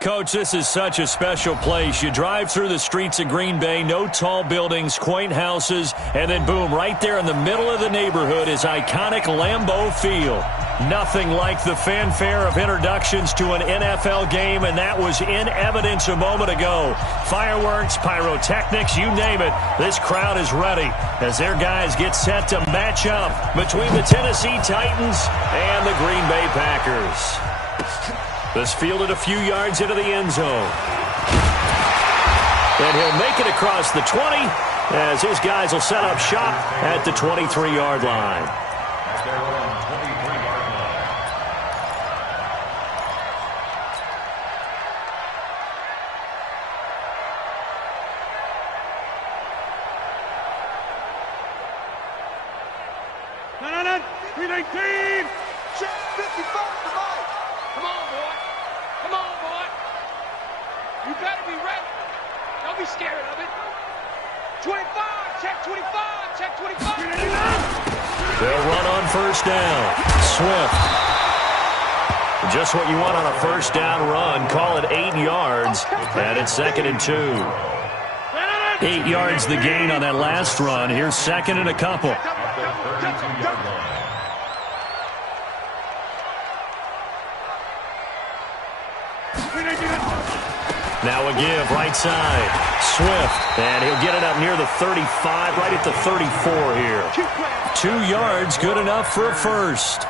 Coach, this is such a special place. You drive through the streets of Green Bay, no tall buildings, quaint houses, and then boom, right there in the middle of the neighborhood is iconic Lambeau Field. Nothing like the fanfare of introductions to an NFL game, and that was in evidence a moment ago. Fireworks, pyrotechnics, you name it. This crowd is ready as their guys get set to match up between the Tennessee Titans and the Green Bay Packers. This fielded a few yards into the end zone. And he'll make it across the 20 as his guys will set up shop at the 23-yard line. They'll run on first down. Swift. Just what you want on a first down run. Call it 8 yards. And it's 2nd and 2. 8 yards the gain on that last run. Here's 2nd and a couple. Now a give, right side. Swift, and he'll get it up near the 35, right at the 34 here. 2 yards, good enough for a first.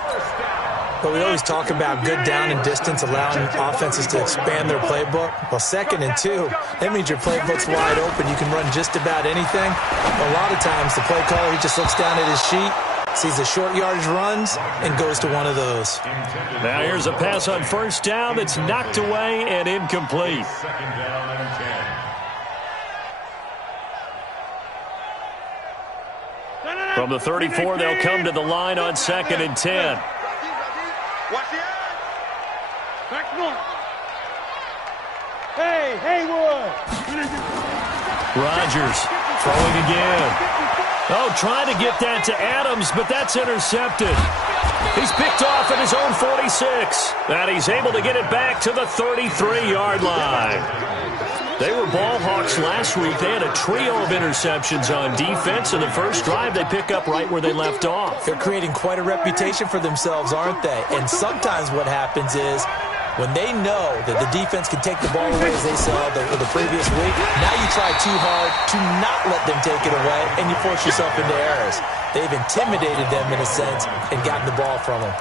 But we always talk about good down and distance, allowing offenses to expand their playbook. Well, 2nd and 2, that means your playbook's wide open. You can run just about anything. A lot of times, the play caller, he just looks down at his sheet, sees the short yardage runs, and goes to one of those. Now here's a pass on first down that's knocked away and incomplete. From the 34, they'll come to the line on 2nd and 10. Hey, Haywood! Rodgers throwing again. Oh, trying to get that to Adams, but that's intercepted. He's picked off at his own 46, and he's able to get it back to the 33-yard line. They were ball hawks last week. They had a trio of interceptions on defense, and the first drive they pick up right where they left off. They're creating quite a reputation for themselves, aren't they? And sometimes what happens is when they know that the defense can take the ball away, as they saw the previous week, now you try too hard to not let them take it away, and you force yourself into errors. They've intimidated them, in a sense, and gotten the ball from them.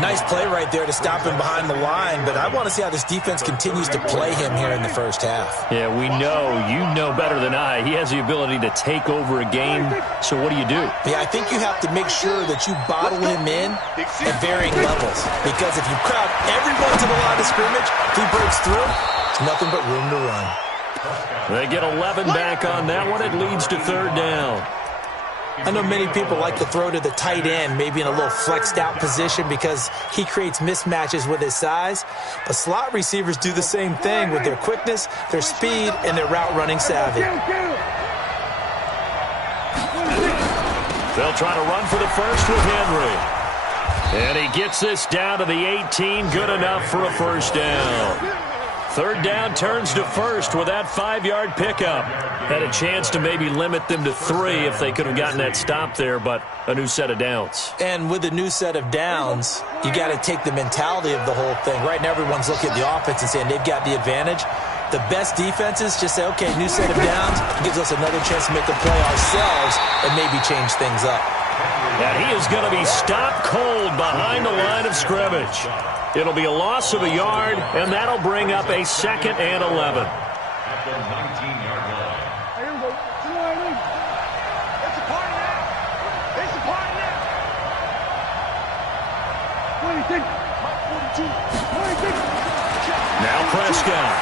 Nice play right there to stop him behind the line, but I want to see how this defense continues to play him here in the first half. Yeah, we know. You know better than I. He has the ability to take over a game, so what do you do? Yeah, I think you have to make sure that you bottle him in at varying levels, because if you crowd everyone to the line of scrimmage, if he breaks through, it's nothing but room to run. They get 11 back on that one. It leads to 3rd down. I know many people like to throw to the tight end, maybe in a little flexed out position because he creates mismatches with his size. But slot receivers do the same thing with their quickness, their speed, and their route running savvy. They'll try to run for the first with Henry. And he gets this down to the 18, good enough for a first down. 3rd down turns to first with that 5-yard pickup. Had a chance to maybe limit them to 3 if they could have gotten that stop there, but a new set of downs. And with a new set of downs, you got to take the mentality of the whole thing. Right now, everyone's looking at the offense and saying they've got the advantage. The best defenses just say, okay, new set of downs gives us another chance to make a play ourselves and maybe change things up. And he is going to be stopped cold behind the line of scrimmage. It'll be a loss of a yard, and that'll bring up a 2nd and 11. At the 19-yard line. Here we go. It's a party now. It's a party now. 22. Now Prescott.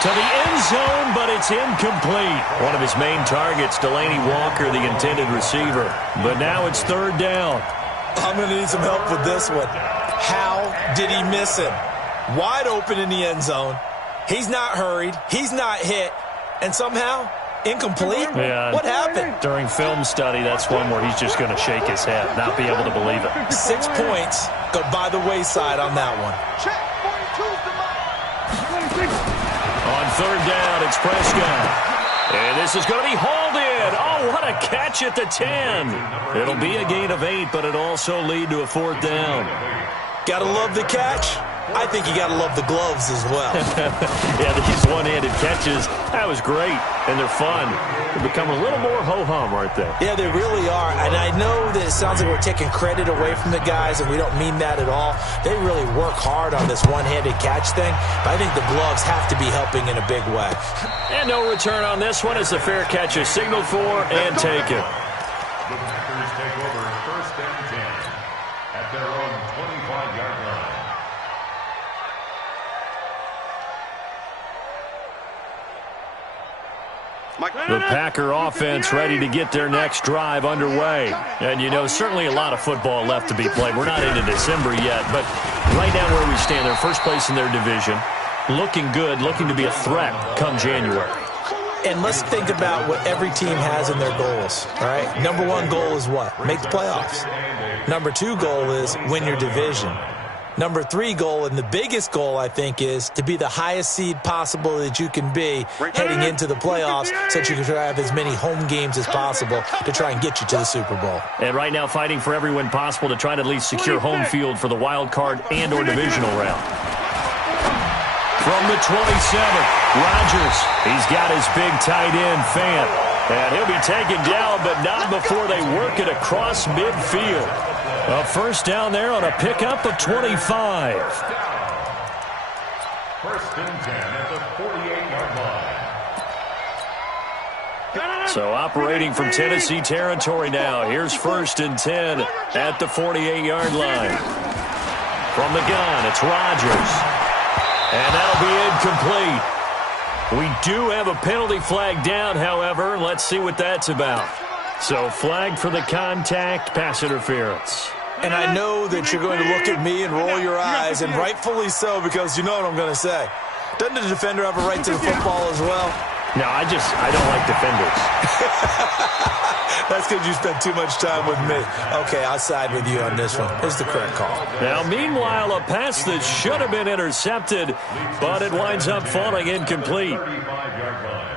To the end zone, but it's incomplete. One of his main targets, Delaney Walker, the intended receiver. But now it's 3rd down. I'm going to need some help with this one. How did he miss him? Wide open in the end zone. He's not hurried. He's not hit. And somehow, incomplete? Yeah. What happened? During film study, that's one where he's just going to shake his head, not be able to believe it. 6 points go by the wayside on that one. On third down, it's Prescott. And this is going to be hauled in. Oh, what a catch at the 10. It'll be a gain of 8, but it'll also lead to a fourth down. Gotta love the catch. I think you gotta love the gloves as well. Yeah, these one-handed catches, that was great, and they're fun. They become a little more ho-hum, aren't they? Yeah, they really are. And I know that it sounds like we're taking credit away from the guys, and we don't mean that at all. They really work hard on this one-handed catch thing, but I think the gloves have to be helping in a big way. And no return on this one as the fair catch is signaled for and taken. The Packers take over first and 10 at their own 25-yard line. The Packer offense ready to get their next drive underway. And, you know, certainly a lot of football left to be played. We're not into December yet, but right now where we stand, they're first place in their division. Looking good, looking to be a threat come January. And let's think about what every team has in their goals, all right? Number 1 goal is what? Make the playoffs. Number 2 goal is win your division. Number 3 goal, and the biggest goal, I think, is to be the highest seed possible that you can be heading into the playoffs so that you can try to have as many home games as possible to try and get you to the Super Bowl. And right now fighting for every win possible to try to at least secure home field for the wild card and or divisional round. From the 27th, Rodgers. He's got his big tight end, Fant. And he'll be taken down, but not before they work it across midfield. A first down there on a pickup of 25. First and 10 at the 48-yard line. So operating from Tennessee territory now. Here's first and 10 at the 48-yard line. From the gun, it's Rodgers. And that'll be incomplete. We do have a penalty flag down, however. Let's see what that's about. So flag for the contact, pass interference. And I know that you're going to look at me and roll your eyes, and rightfully so, because you know what I'm going to say. Doesn't the defender have a right to the football as well? No, I don't like defenders. That's because you spent too much time with me. Okay, I'll side with you on this one. Here's the correct call. Now, meanwhile, a pass that should have been intercepted, but it winds up falling incomplete. 35-yard line.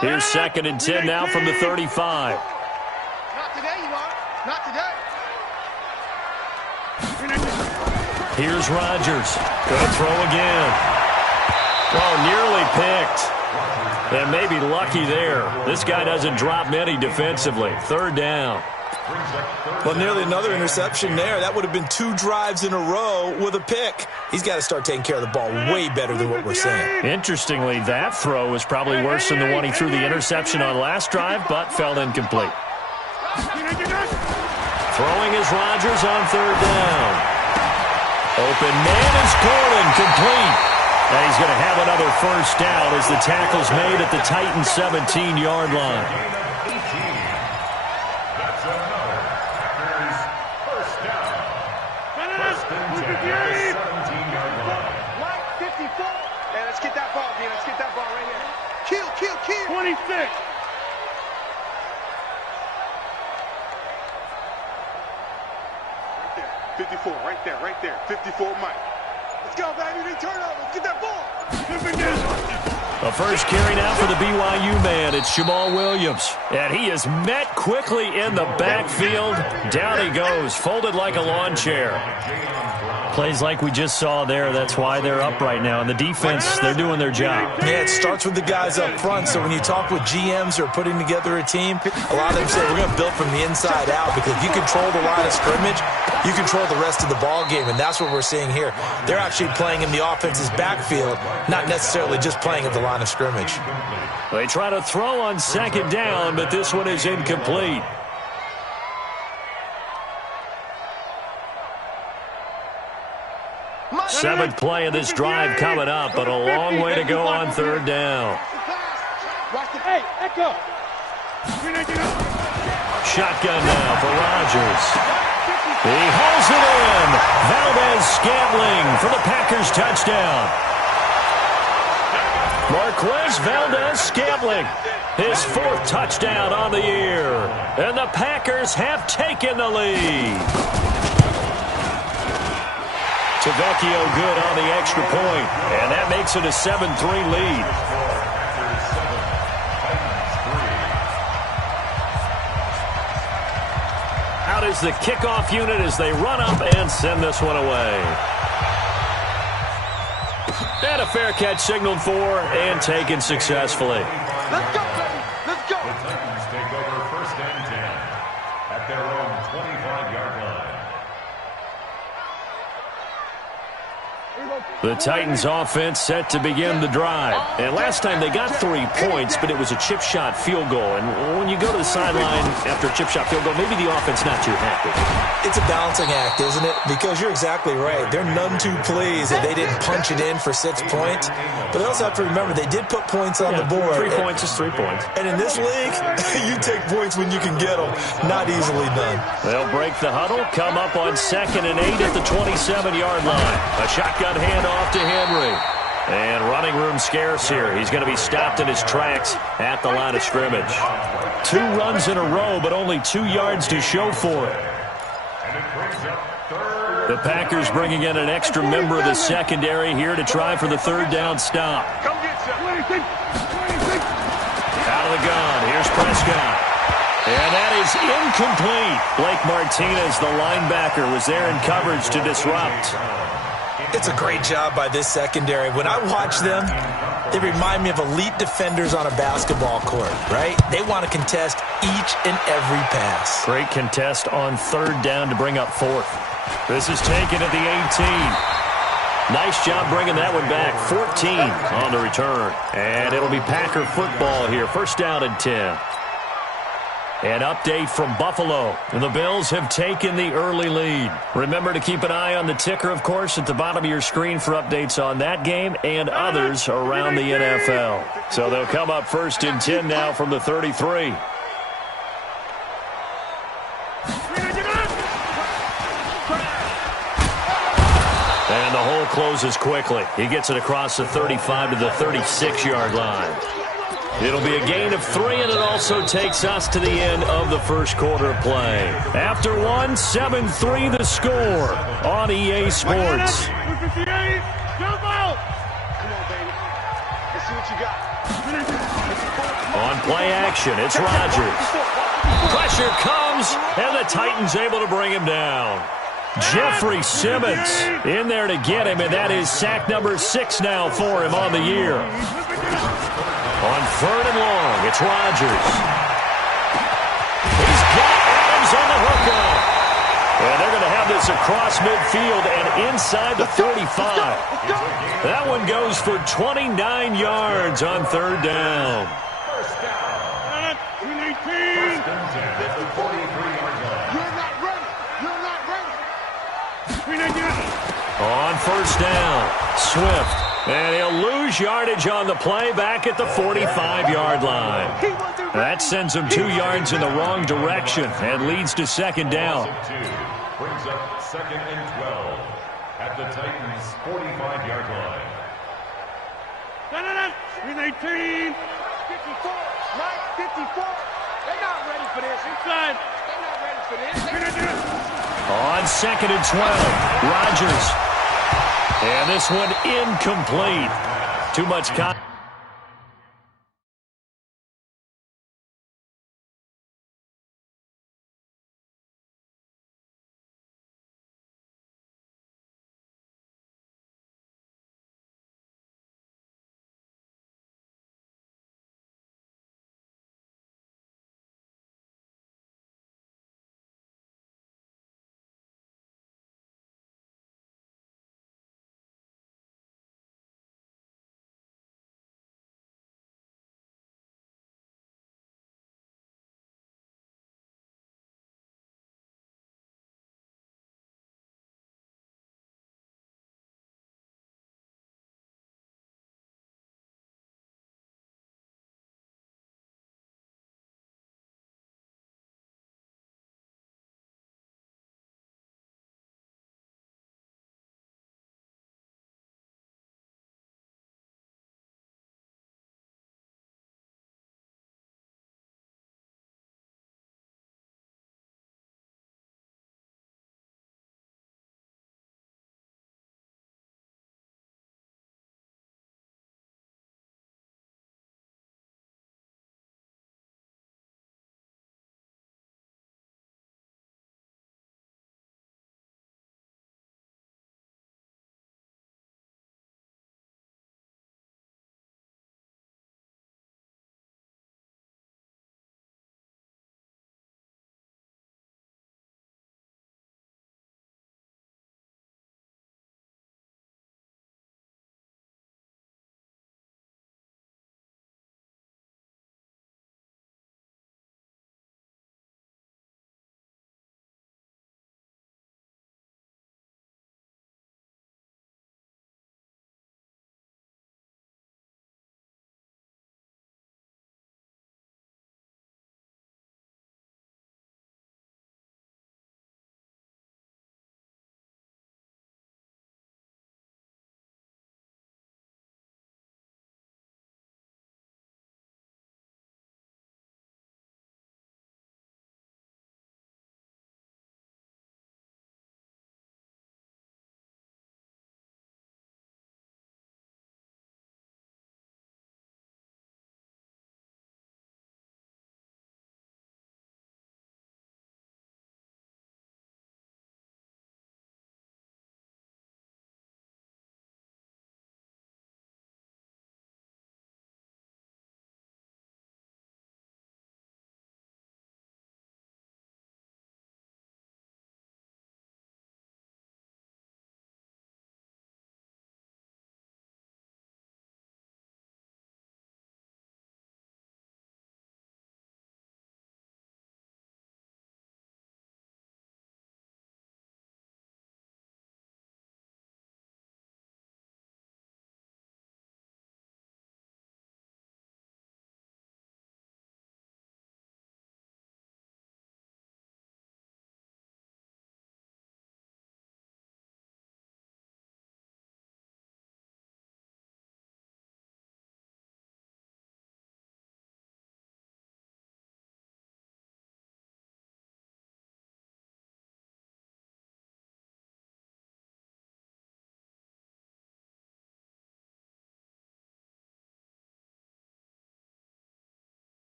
Here's second and 10 now from the 35. Not today, you are. Not today. Here's Rodgers. Going to throw again. Oh, nearly picked. And maybe lucky there. This guy doesn't drop many defensively. Third down. Well, nearly another interception there. That would have been 2 drives in a row with a pick. He's got to start taking care of the ball way better than what we're seeing. Interestingly, that throw was probably worse than the one he threw the interception on last drive, but fell incomplete. Throwing is Rodgers on third down. Open man is Gordon, complete. And he's going to have another first down as the tackle's made at the Titans' 17-yard line. That's another Packers first down. First and 10 at the 17-yard line. Mike, 54. Hey, let's get that ball, D. Let's get that ball right here. Kill, kill, kill. 26. Right there, right there. 54, Mike. Let's go, baby. They turn over. Let's get that ball. A first carry now for the BYU man. It's Jamal Williams. And he is met quickly in the backfield. Down he goes, folded like a lawn chair. Plays like we just saw there. That's why they're up right now. And the defense, they're doing their job. Yeah, it starts with the guys up front. So when you talk with GMs who are putting together a team, a lot of them say we're going to build from the inside out, because if you control the line of scrimmage, you control the rest of the ball game, and that's what we're seeing here. They're actually playing in the offense's backfield, not necessarily just playing at the line of scrimmage. They try to throw on second down, but this one is incomplete. Seventh play of this drive coming up, but a long way to go on third down. Hey, echo. Shotgun now for Rodgers. He hauls it in. Valdez-Scantling for the Packers touchdown. Marquez Valdez-Scantling, his 4th touchdown on the year. And the Packers have taken the lead. Tavecchio good on the extra point, and that makes it a 7-3 lead. Out is the kickoff unit as they run up and send this one away. And a fair catch signaled for and taken successfully. Let's go, baby. Let's go. The Titans take over 1st and 10 at their own 25-yard line. The Titans offense set to begin the drive. And last time they got 3 points, but it was a chip shot field goal. And when you go to the sideline after a chip shot field goal, maybe the offense not too happy. It's a balancing act, isn't it? Because you're exactly right. They're none too pleased that they didn't punch it in for 6 points. But they also have to remember they did put points on the board. 3 points is 3 points. And in this league, you take points when you can get them. Not easily done. They'll break the huddle, come up on 2nd and 8 at the 27-yard line. A shotgun handoff to Henry. And running room scarce here. He's going to be stopped in his tracks at the line of scrimmage. 2 runs in a row, but only 2 yards to show for it. The Packers bringing in an extra member of the secondary here to try for the 3rd down stop. Come get some. Out of the gun. Here's Prescott. And that is incomplete. Blake Martinez, the linebacker, was there in coverage to disrupt. It's a great job by this secondary. When I watch them, they remind me of elite defenders on a basketball court, right? They want to contest each and every pass. Great contest on 3rd down to bring up 4th. This is taken at the 18. Nice job bringing that one back. 14 on the return. And it'll be Packer football here. 1st down and 10. An update from Buffalo. The Bills have taken the early lead. Remember to keep an eye on the ticker, of course, at the bottom of your screen for updates on that game and others around the NFL. So they'll come up 1st and 10 now from the 33. And the hole closes quickly. He gets it across the 35 to the 36-yard line. It'll be a gain of 3, and it also takes us to the end of the 1st quarter of play. After 1, 7-3 the score on EA Sports. Come on, baby. Let's see what you got. On play action, it's Rodgers. Pressure comes, and the Titans able to bring him down. Jeffrey Simmons in there to get him, and that is sack number 6 now for him on the year. On 3rd and long, it's Rodgers. He's got Adams on the hookup. And they're going to have this across midfield and inside the 45. That one goes for 29 yards on 3rd down. First down. 118. 1st and 10 at the 43-yard line. You're not ready. You're not ready. On 1st down, Swift. And he'll lose yardage on the play back at the 45-yard line. That sends him 2 yards in the wrong direction and leads to 2nd down. Brings up 2nd and 12 at the Titans' 45-yard line. 318. 54. Mike, 54. They're not ready for this. Inside. They're not ready for this. On 2nd and 12, Rodgers. And this one incomplete. Too much contact.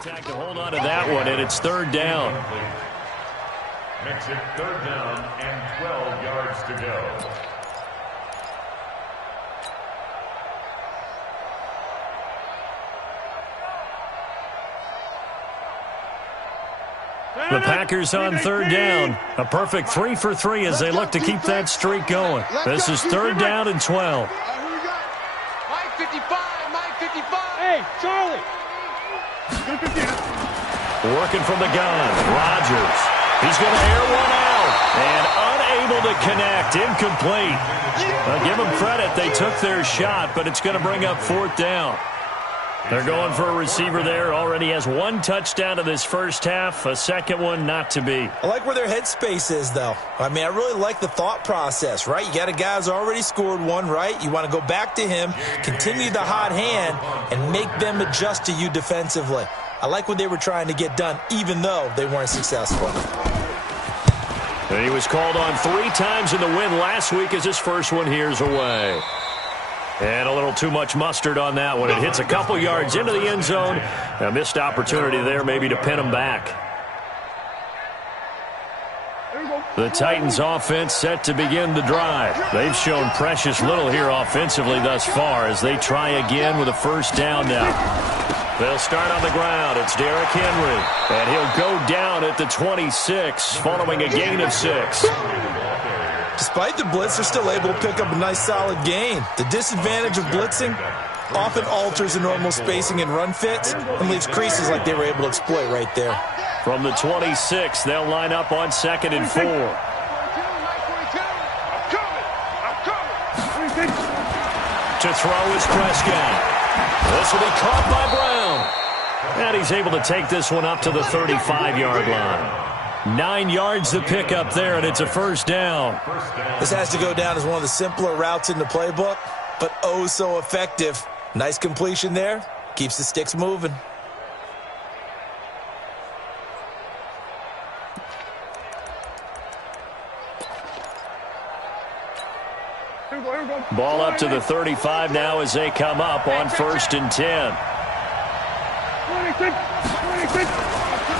Attack to hold on to that one, and it's third down. Makes it third down and 12 yards to go. The Packers on third down. A perfect 3 for 3 as they look to keep that streak going. This is third down and 12. Mike 55, Mike 55. Hey, Charlie. Working from the gun, Rodgers. He's going to air one out and unable to connect, incomplete. Give them credit, they took their shot, but it's going to bring up fourth down. They're going for a receiver there. Already has one touchdown in this first half, a second one not to be. I like where their headspace is, though. I mean, I really like the thought process, right? You got a guy who's already scored one, right? You want to go back to him, continue the hot hand, and make them adjust to you defensively. I like what they were trying to get done, even though they weren't successful. And he was called on 3 times in the win last week as his first one here's away. And a little too much mustard on that one. It hits a couple yards into the end zone. A missed opportunity there maybe to pin him back. The Titans offense set to begin the drive. They've shown precious little here offensively thus far as they try again with a first down now. They'll start on the ground. It's Derrick Henry. And he'll go down at the 26 following a gain of 6. Despite the blitz, they're still able to pick up a nice solid gain. The disadvantage of blitzing often alters the normal spacing and run fits and leaves creases like they were able to exploit right there. From the 26, they'll line up on 2nd and 4. To throw is Prescott. This will be caught by Brown. And he's able to take this one up to the 35-yard line. 9 yards to pick up there, and it's a first down. This has to go down as one of the simpler routes in the playbook, but oh so effective. Nice completion there. Keeps the sticks moving. Ball up to the 35 now as they come up on 1st and 10.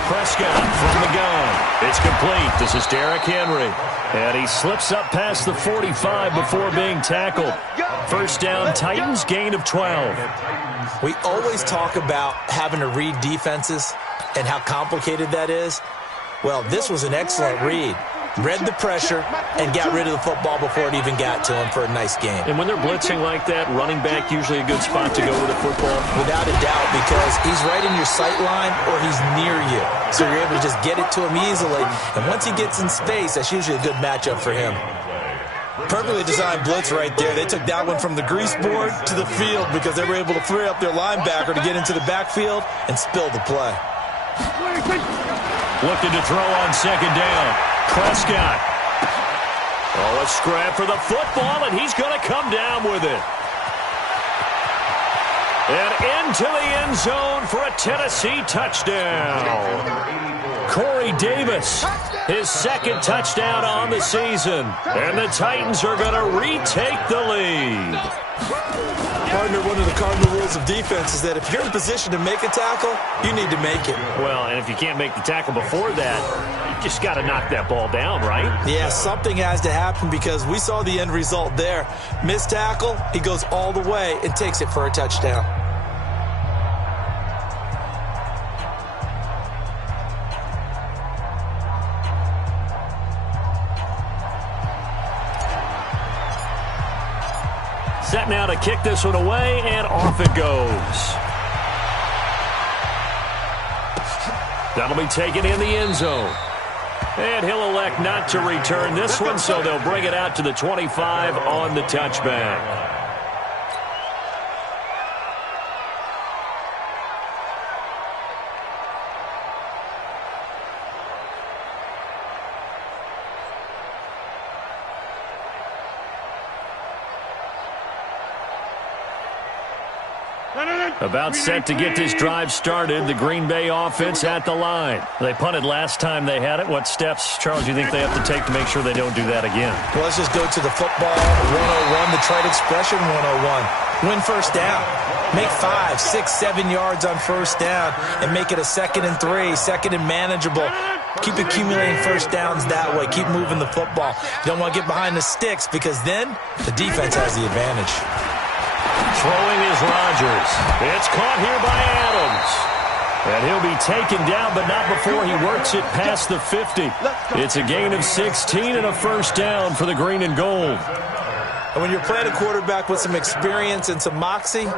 Prescott from the gun. It's complete. This is Derrick Henry. And he slips up past the 45 before being tackled. First down, Titans, gain of 12. We always talk about having to read defenses and how complicated that is. Well, this was an excellent read. Read the pressure and got rid of the football before it even got to him for a nice game. And when they're blitzing like that, running back usually a good spot to go with the football? Without a doubt, because he's right in your sight line or he's near you. So you're able to just get it to him easily. And once he gets in space, that's usually a good matchup for him. Perfectly designed blitz right there. They took that one from the grease board to the field because they were able to free up their linebacker to get into the backfield and spill the play. Looking to throw on 2nd down. Prescott. Oh, a scrap for the football, and he's going to come down with it. And into the end zone for a Tennessee touchdown. Corey Davis, his 2nd touchdown on the season. And the Titans are going to retake the lead. Partner, one of the cardinal rules of defense is that if you're in position to make a tackle, you need to make it. Well, and if you can't make the tackle before that, you just got to knock that ball down, right? Yeah, something has to happen because we saw the end result there. Missed tackle, he goes all the way and takes it for a touchdown. Set now to kick this one away, and off it goes. That'll be taken in the end zone. And he'll elect not to return this one, so they'll bring it out to the 25 on the touchback. About set to get this drive started. The Green Bay offense at the line. They punted last time they had it. What steps, Charles, do you think they have to take to make sure they don't do that again? Well, let's just go to the football 101, the trade expression 101. Win first down. Make 5, 6, 7 yards on first down and make it a 2nd and 3, 2nd and manageable. Keep accumulating first downs that way. Keep moving the football. You don't want to get behind the sticks because then the defense has the advantage. Throwing is Rodgers. It's caught here by Adams. And he'll be taken down, but not before he works it past the 50. It's a gain of 16 and a first down for the green and gold. And when you're playing a quarterback with some experience and some moxie,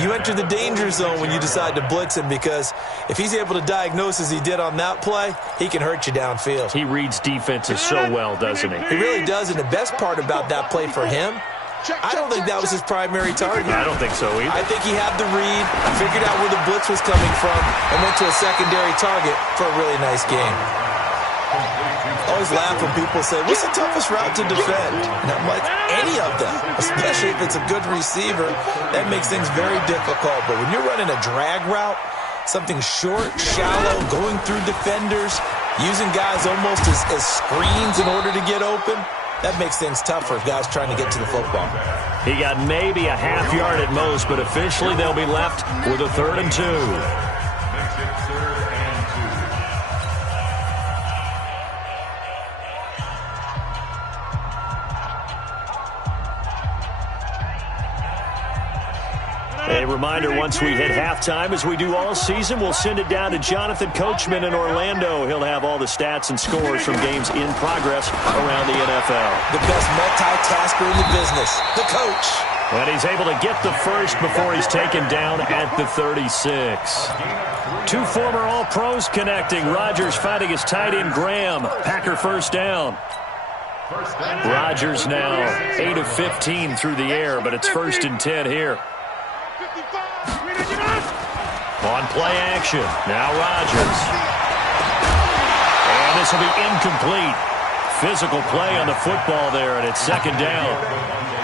you enter the danger zone when you decide to blitz him, because if he's able to diagnose as he did on that play, he can hurt you downfield. He reads defenses so well, doesn't he? He really does, and the best part about that play for him, I don't think that was his primary target. I don't think so either. I think he had the read, figured out where the blitz was coming from, and went to a secondary target for a really nice game. I always laugh when people say, what's the toughest route to defend? And I'm like, any of them, especially if it's a good receiver. That makes things very difficult. But when you're running a drag route, something short, shallow, going through defenders, using guys almost as screens in order to get open, that makes things tougher if guys trying to get to the football. He got maybe a half yard at most, but officially they'll be left with a 3rd and 2. A reminder, once we hit halftime, as we do all season, we'll send it down to Jonathan Coachman in Orlando. He'll have all the stats and scores from games in progress around the NFL. The best multitasker in the business, the coach. And he's able to get the first before he's taken down at the 36. 2 former All-Pros connecting. Rodgers fighting his tight end Graham. Packer first down. Rodgers now 8 of 15 through the air, but it's 1st and 10 here. On play action, now Rodgers. And this will be incomplete. Physical play on the football there, and it's 2nd down.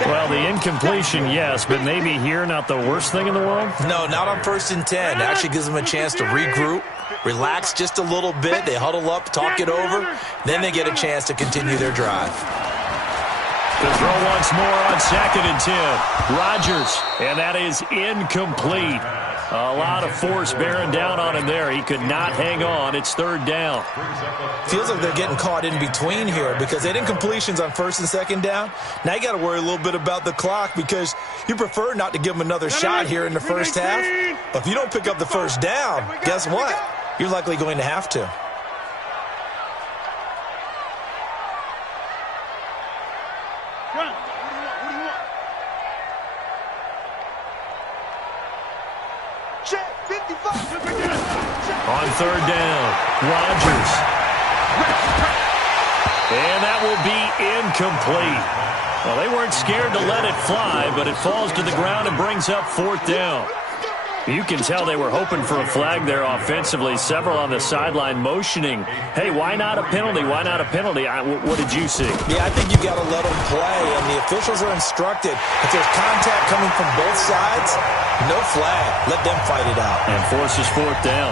Well, the incompletion, yes, but maybe here not the worst thing in the world? No, not on 1st and 10. It actually gives them a chance to regroup, relax just a little bit. They huddle up, talk it over. Then they get a chance to continue their drive. The throw once more on 2nd and 10. Rodgers, and that is incomplete. A lot of force bearing down on him there. He could not hang on. It's 3rd down. Feels like they're getting caught in between here because they had incompletions on 1st and 2nd down. Now you got to worry a little bit about the clock because you prefer not to give them another shot here in the first half. But if you don't pick up the first down, guess what? You're likely going to have to. On 3rd down, Rodgers. And that will be incomplete. Well, they weren't scared to let it fly, but it falls to the ground and brings up 4th down. You can tell they were hoping for a flag there offensively. Several on the sideline motioning, hey, why not a penalty? Why not a penalty? What did you see? Yeah, I think you got to let them play, and the officials are instructed. If there's contact coming from both sides, no flag. Let them fight it out. And forces 4th down.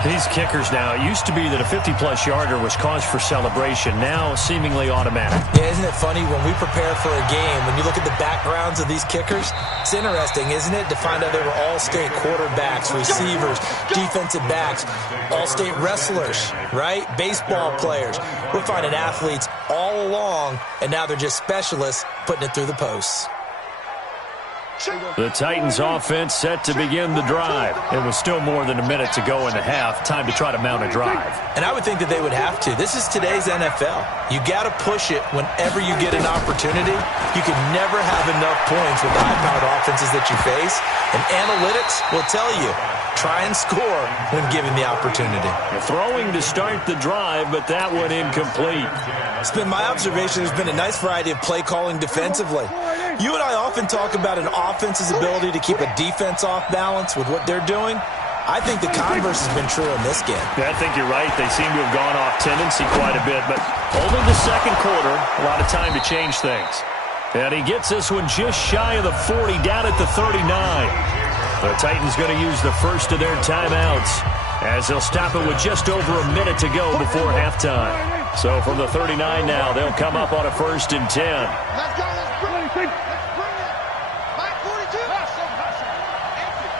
These kickers now, it used to be that a 50-plus yarder was cause for celebration, now seemingly automatic. Yeah, isn't it funny when we prepare for a game, when you look at the backgrounds of these kickers, it's interesting, isn't it, to find out they were all-state quarterbacks, receivers, defensive backs, all-state wrestlers, right? Baseball players. We're finding athletes all along, and now they're just specialists putting it through the posts. The Titans offense set to begin the drive. It was still more than a minute to go in the half. Time to try to mount a drive. And I would think that they would have to. This is today's NFL. You got to push it whenever you get an opportunity. You can never have enough points with the high-powered offenses that you face. And analytics will tell you, try and score when given the opportunity. Throwing to start the drive, but that one incomplete. It's been my observation there's been a nice variety of play calling defensively. You and I often talk about an offense's ability to keep a defense off balance with what they're doing. I think the converse has been true in this game. I think you're right. They seem to have gone off tendency quite a bit, but only the 2nd quarter, a lot of time to change things. And he gets this one just shy of the 40, down at the 39. The Titans going to use the first of their timeouts as they'll stop it with just over a minute to go before halftime. So from the 39 now, they'll come up on a 1st and 10. Let's go. Let's bring it. Let's bring it. Mike 42.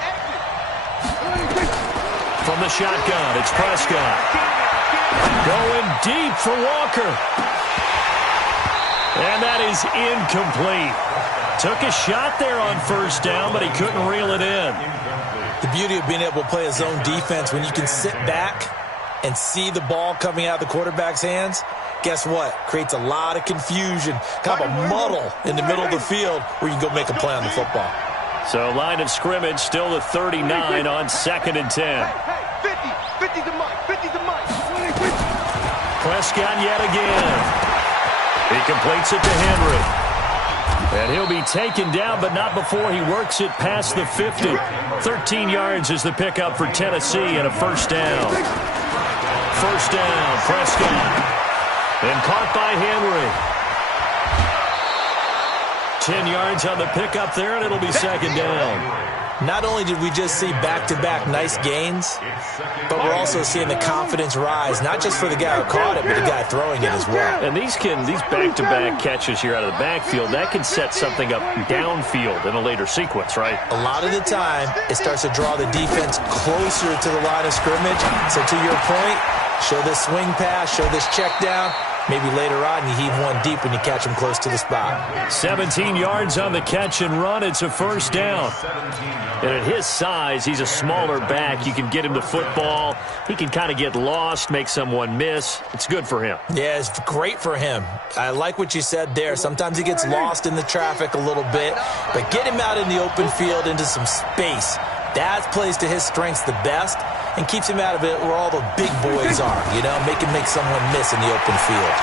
Exit. From the shotgun, it's Prescott. Going deep for Walker. And that is incomplete. Took a shot there on 1st down, but he couldn't reel it in. The beauty of being able to play a zone defense when you can sit back and see the ball coming out of the quarterback's hands, guess what? Creates a lot of confusion, kind of a muddle in the middle of the field where you can go make a play on the football. So line of scrimmage still the 39 on 2nd and 10. 50 to Mike. 50 to Mike. Prescott yet again. He completes it to Henry. And he'll be taken down, but not before he works it past the 50. 13 yards is the pickup for Tennessee and a 1st down. 1st down, Prescott. And caught by Henry. 10 yards on the pickup there, and it'll be 2nd down. Not only did we just see back-to-back nice gains, but we're also seeing the confidence rise, not just for the guy who caught it, but the guy throwing it as well. And these back-to-back catches here out of the backfield, that can set something up downfield in a later sequence, right? A lot of the time, it starts to draw the defense closer to the line of scrimmage. So to your point, show this swing pass, show this check down. Maybe later on you heave one deep when you catch him close to the spot. 17 yards on the catch and run. It's a 1st down. And at his size, he's a smaller back. You can get him the football. He can kind of get lost, make someone miss. It's good for him. Yeah, it's great for him. I like what you said there. Sometimes he gets lost in the traffic a little bit, but get him out in the open field into some space. That plays to his strengths the best and keeps him out of it where all the big boys are, you know, make someone miss in the open field.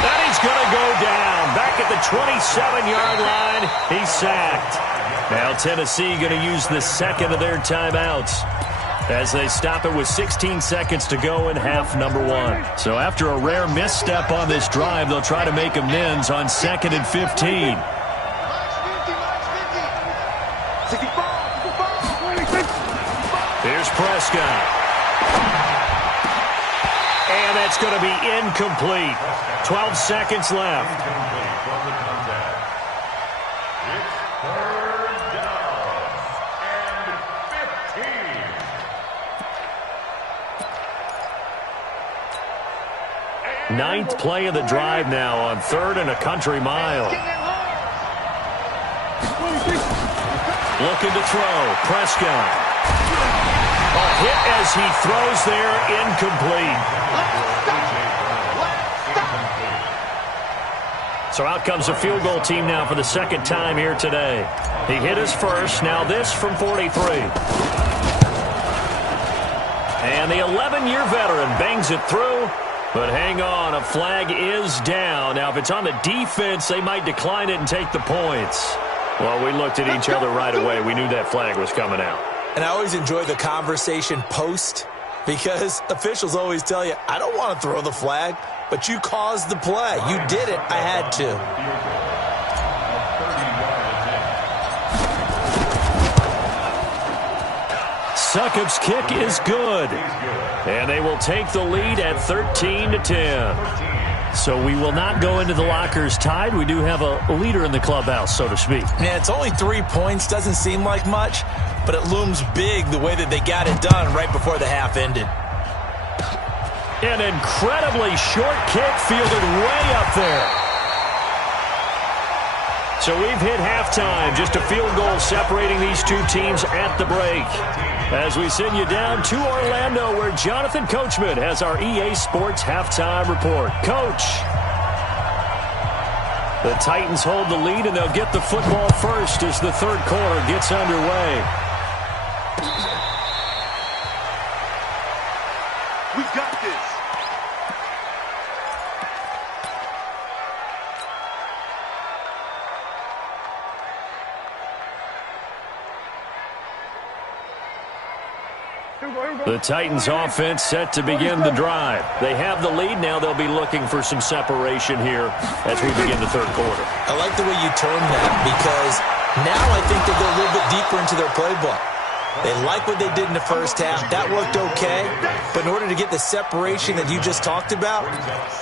And he's going to go down. Back at the 27-yard line, he's sacked. Now Tennessee going to use the 2nd of their timeouts as they stop it with 16 seconds to go in half number 1. So after a rare misstep on this drive, they'll try to make amends on 2nd and 15. Here's Prescott. And that's going to be incomplete. 12 seconds left. It's 3rd down and 15. Ninth play of the drive now on 3rd and a country mile. Looking to throw. Prescott. A hit as he throws there, incomplete. So out comes the field goal team now for the 2nd time here today. He hit his first, now this from 43. And the 11-year veteran bangs it through, but hang on, a flag is down. Now if it's on the defense, they might decline it and take the points. Well, we looked at each other right away. We knew that flag was coming out. And I always enjoy the conversation post because officials always tell you, I don't want to throw the flag, but you caused the play. You did it. I had to. Succop's kick is good. And they will take the lead at 13-10. So we will not go into the lockers tied. We do have a leader in the clubhouse, so to speak. Yeah, it's only 3 points. Doesn't seem like much, but it looms big the way that they got it done right before the half ended. An incredibly short kick fielded way up there. So we've hit halftime. Just a field goal separating these two teams at the break. As we send you down to Orlando, where Jonathan Coachman has our EA Sports halftime report. Coach. The Titans hold the lead, and they'll get the football first as the 3rd quarter gets underway. We got this. The Titans offense set to begin the drive. They have the lead. Now they'll be looking for some separation here as we begin the 3rd quarter. I like the way you term that because Now I think they go a little bit deeper into their playbook. They like what they did in the first half. That worked okay. But in order to get the separation that you just talked about,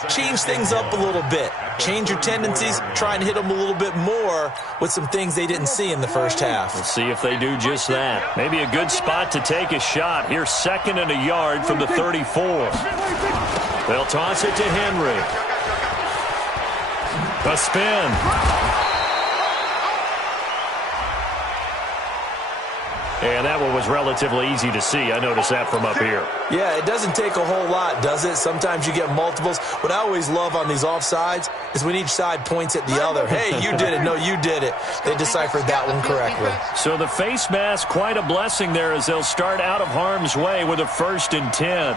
change things up a little bit. Change your tendencies. Try and hit them a little bit more with some things they didn't see in the first half. We'll see if they do just that. Maybe a good spot to take a shot. Here's 2nd and a yard from the 34. They'll toss it to Henry. A spin. And that one was relatively easy to see. I noticed that from up here. Yeah, it doesn't take a whole lot, does it? Sometimes you get multiples. What I always love on these offsides is when each side points at the other. Hey, you did it. No, you did it. They deciphered that one correctly. So the face mask, quite a blessing there as they'll start out of harm's way with a 1st and 10.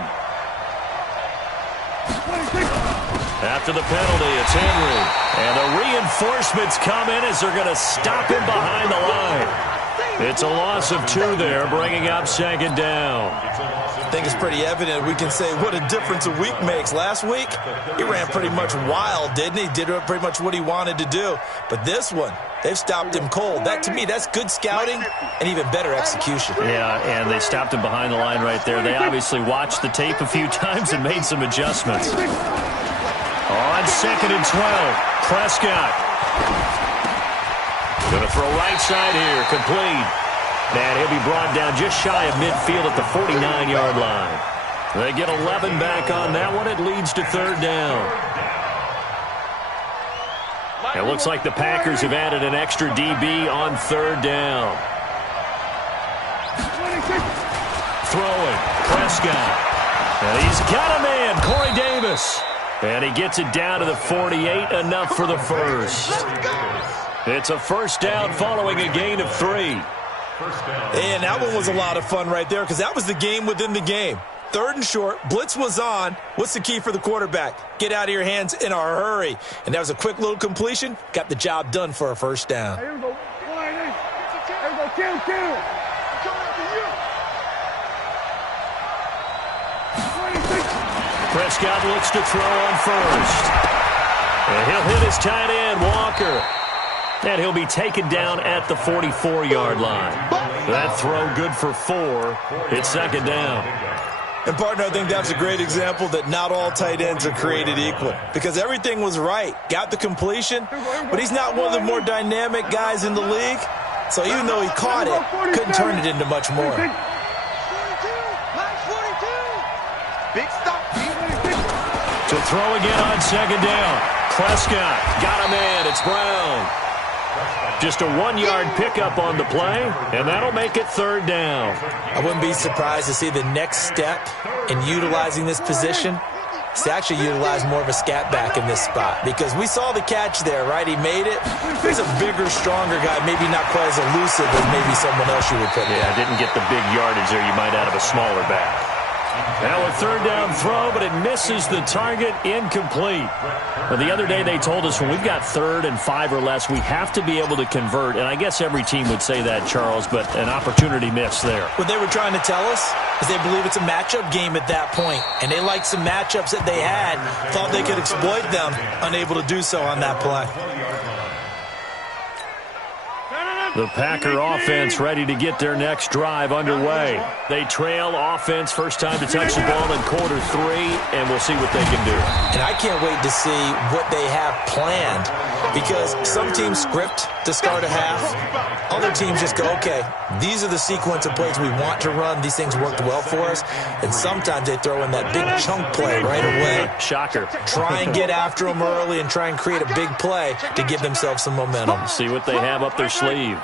After the penalty, it's Henry. And the reinforcements come in as they're going to stop him behind the line. It's a loss of 2 there, bringing up 2nd down. I think it's pretty evident. We can say what a difference a week makes. Last week, he ran pretty much wild, didn't he? Did pretty much what he wanted to do. But this one, they've stopped him cold. That, to me, that's good scouting and even better execution. Yeah, and they stopped him behind the line right there. They obviously watched the tape a few times and made some adjustments. On 2nd and 12, Prescott. Going to throw right side here, complete. And he'll be brought down just shy of midfield at the 49-yard line. They get 11 back on that one. It leads to 3rd down. It looks like the Packers have added an extra DB on 3rd down. Throwing, Prescott. And he's got a man, Corey Davis. And he gets it down to the 48, enough for the first. It's a 1st down following a gain of 3. And that one was a lot of fun right there because that was the game within the game. 3rd and short, blitz was on. What's the key for the quarterback? Get out of your hands in a hurry. And that was a quick little completion. Got the job done for a 1st down. Here we go. Here we go. Kill. Prescott looks to throw on 1st. And he'll hit his tight end, Walker. And he'll be taken down at the 44-yard line. That throw good for 4. It's 2nd down. And, partner, I think that's a great example that not all tight ends are created equal. Because everything was right. Got the completion, but he's not one of the more dynamic guys in the league. So even though he caught it, couldn't turn it into much more. 42. Big stop. To throw again on 2nd down. Prescott got a man. It's Brown. Just a 1-yard pickup on the play, and that'll make it 3rd down. I wouldn't be surprised to see the next step in utilizing this position. He's actually utilized more of a scat back in this spot because we saw the catch there, right? He made it. He's a bigger, stronger guy, maybe not quite as elusive as maybe someone else you would put there. Yeah, didn't get the big yardage there you might out of a smaller back. Now a 3rd down throw, but it misses the target, incomplete. Well, the other day they told us when we've got 3rd and 5 or less, we have to be able to convert. And I guess every team would say that, Charles, but an opportunity missed there. What they were trying to tell us is they believe it's a matchup game at that point. And they liked some matchups that they had, thought they could exploit them, unable to do so on that play. The Packer offense ready to get their next drive underway. They trail offense, first time to touch the ball in quarter 3, and we'll see what they can do. And I can't wait to see what they have planned because some teams script to start a half. Other teams just go, okay, these are the sequence of plays we want to run. These things worked well for us. And sometimes they throw in that big chunk play right away. Shocker. Try and get after them early and try and create a big play to give themselves some momentum. See what they have up their sleeve.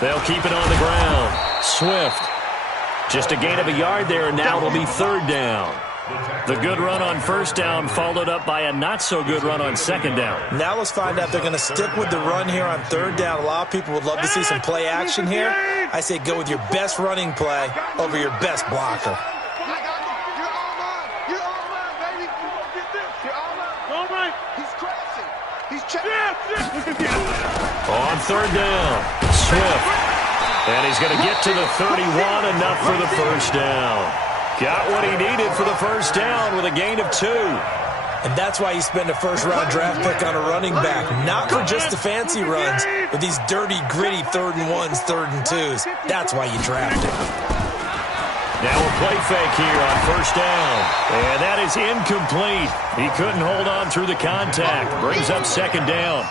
They'll keep it on the ground. Swift. Just a gain of a yard there, and now it'll be 3rd down. The good run on 1st down followed up by a not-so-good run on 2nd down. Now let's find out if they're going to stick with the run here on 3rd down. A lot of people would love to see some play action here. I say go with your best running play over your best blocker. On 3rd down, Swift. And he's going to get to the 31, enough for the 1st down. Got what he needed for the 1st down with a gain of 2. And that's why you spend a first-round draft pick on a running back. Not for just the fancy runs, but these dirty, gritty 3rd and 1s, 3rd and 2s. That's why you draft him. Now a play fake here on first down. And that is incomplete. He couldn't hold on through the contact. Brings up 2nd down.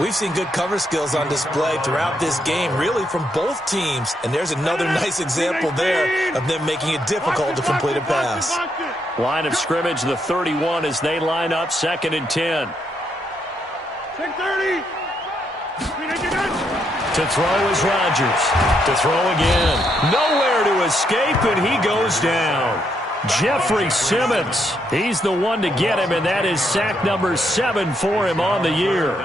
We've seen good cover skills on display throughout this game, really from both teams. And there's another nice example there of them making it difficult to complete a pass. Line of scrimmage, the 31, as they line up 2nd and 10. Take 30. To throw is Rodgers. To throw again. Nowhere to escape, and he goes down. Jeffrey Simmons. He's the one to get him, and that is sack number 7 for him on the year.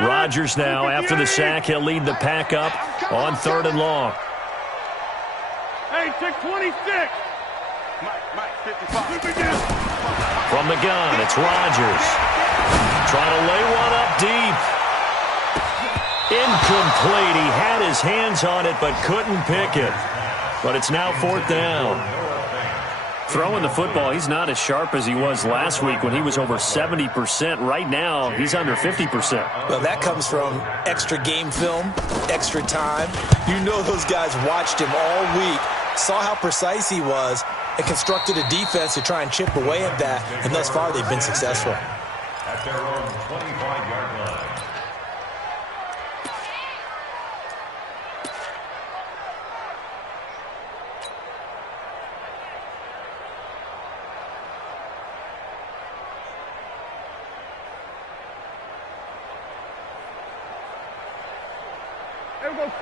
Rodgers now, after the sack, he'll lead the pack up on 3rd and long. Hey, take 26. Mike, 55. From the gun, it's Rodgers. Trying to lay one up deep. Incomplete. He had his hands on it but couldn't pick it. But it's now 4th down. Throwing the football, he's not as sharp as he was last week when he was over 70%. Right now, he's under 50%. Well, that comes from extra game film, extra time. You know those guys watched him all week, saw how precise he was, and constructed a defense to try and chip away at that. And thus far, they've been successful. At their own 25-yard line.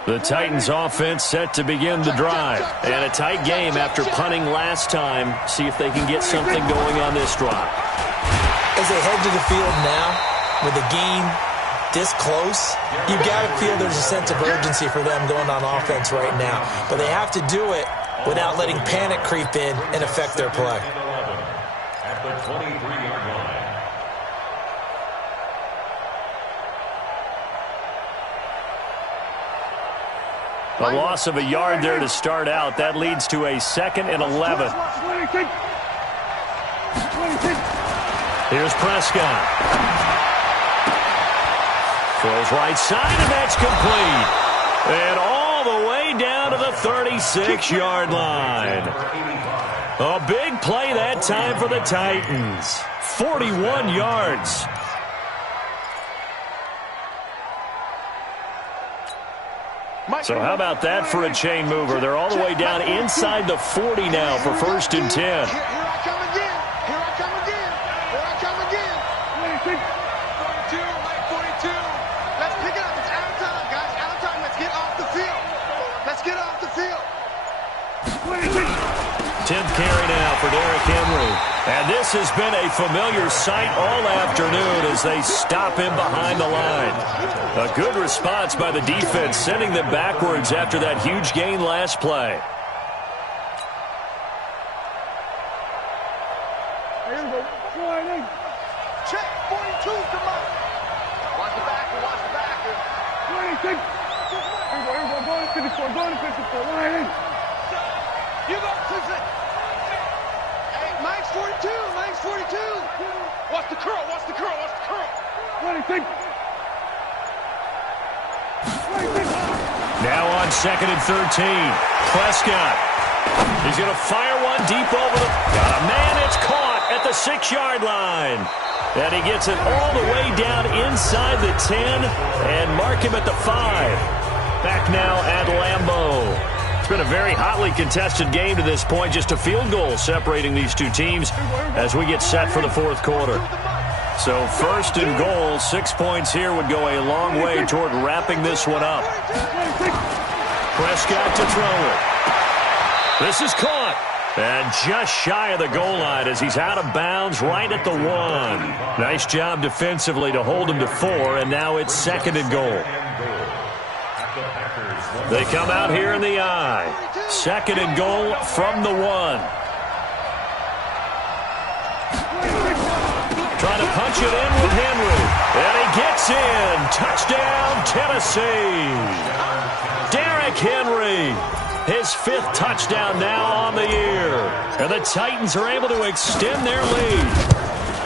The Titans offense set to begin the drive. And a tight game after punting last time. See if they can get something going on this drive. As they head to the field now, with the game this close, you've got to feel there's a sense of urgency for them going on offense right now. But they have to do it without letting panic creep in and affect their play. At the 23-yard line. A loss of a yard there to start out. That leads to a 2nd and 11. Here's Prescott. Throws right side, and that's complete. And all the way down to the 36-yard line. A big play that time for the Titans. 41 yards. So how about that for a chain mover? They're all the way down inside the 40 now for 1st and 10. Here I come again. Here I come again. Here I come again. 42, Mike 42. Let's pick it up. It's out of time, guys. Out of time. Let's get off the field. Let's get off the field. 10th carry now for Derrick Henry. And this has been a familiar sight all afternoon as they stop him behind the line. A good response by the defense, sending them backwards after that huge gain last play. Check. 42's the mark. Watch the back. Watch the back. 26. Here we go. Go to 54. Go to 54. Line in. You go, Susan. Hey, Mike's 42. Mike's 42. Watch the curl. Watch the curl. Watch the curl. 26. Now on 2nd and 13. Prescott. He's going to fire one deep over the... Got a man. It's caught at the 6-yard line. And he gets it all the way down inside the 10 and mark him at the 5. Back now at Lambeau. It's been a very hotly contested game to this point. Just a field goal separating these two teams as we get set for the 4th quarter. So 1st and goal, 6 points here would go a long way toward wrapping this one up. Prescott to throw it. This is caught. And just shy of the goal line as he's out of bounds right at the 1. Nice job defensively to hold him to 4, and now it's 2nd and goal. They come out here in the I. 2nd and goal from the 1. Trying to punch it in with Henry. And he gets in. Touchdown, Tennessee. Derrick Henry. his 5th touchdown now on the year. And the Titans are able to extend their lead.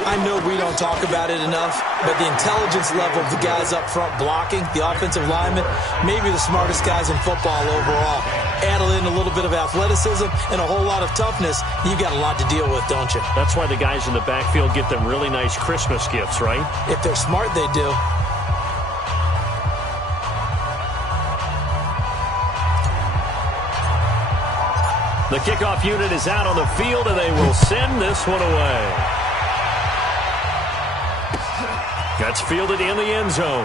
I know we don't talk about it enough, but the intelligence level of the guys up front blocking, the offensive linemen, maybe the smartest guys in football overall. Add in a little bit of athleticism and a whole lot of toughness, you got a lot to deal with, don't you? That's why the guys in the backfield get them really nice Christmas gifts, right? If they're smart, they do. The kickoff unit is out on the field, and they will send this one away. That's fielded in the end zone.